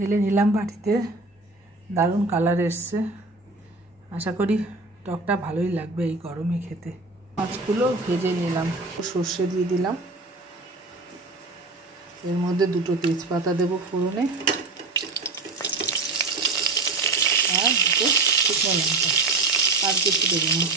ঢেলে নিলাম বাটিতে, দারুণ কালার এসছে। আশা করি টকটা ভালোই লাগবে এই গরমে খেতে। মাছগুলো ভেজে নিলাম, সর্ষে দিয়ে দিলাম, এর মধ্যে 2টো তেজপাতা দেবো ফোড়নে, আর 2টো শুকনো লঙ্কা, আর কিছু দেবো না।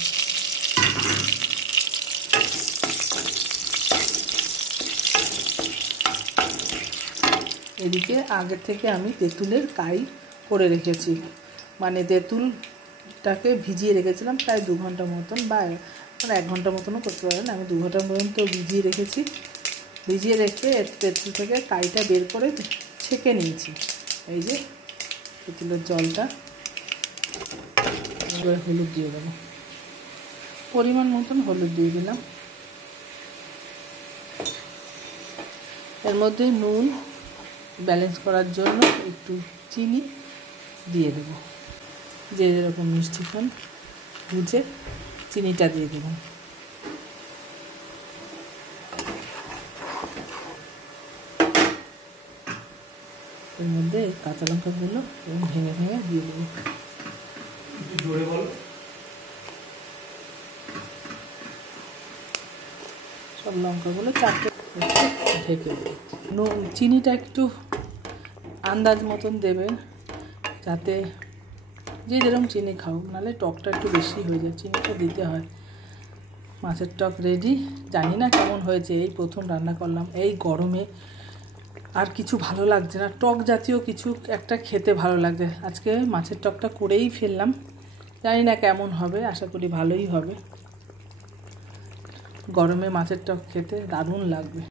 এদিকে আগে থেকে আমি তেঁতুলের কাই করে রেখেছি, মানে তেঁতুলটাকে ভিজিয়ে রেখেছিলাম প্রায় 2 ঘন্টা মতন, বা 1 ঘন্টা মতনও করতে পারেন। আমি 2 ঘন্টা মতন তো ভিজিয়ে রেখেছি। ভিজিয়ে রেখে তেঁতুল থেকে কাইটা বের করে ছেঁকে নিয়েছি। এই যে তেঁতুলের জলটা, এবার হলুদ দিয়ে দেবো, পরিমাণ মতন হলুদ দিয়ে দিলাম। এর মধ্যে নুন ব্যালেন্স করার জন্য একটু চিনি দিয়ে দেব, যে যেরকম মিষ্টি খান বুঝে চিনিটা দিয়ে দেব। এর মধ্যে কাঁচা লঙ্কাগুলো ভেঙে ভেঙে দিয়ে দেবো। সব লঙ্কাগুলো 4টে ঢেকে দেবো। চিনিটা একটু আন্দাজ মতন দেবে, যাতে যে যেরকম চিনি খাও, নাহলে টকটা একটু বেশি হয়ে যায়, চিনিটা দিতে হয়। মাছের টক রেডি। জানি না কেমন হয়েছে, এই প্রথম রান্না করলাম এই গরমে, আর কিছু ভালো লাগছে না, টক জাতীয় কিছু একটা খেতে ভালো লাগছে। আজকে মাছের টকটা করেই ফেললাম, জানি না কেমন হবে, আশা করি ভালোই হবে। গরমে মাছের টক খেতে দারুণ লাগবে।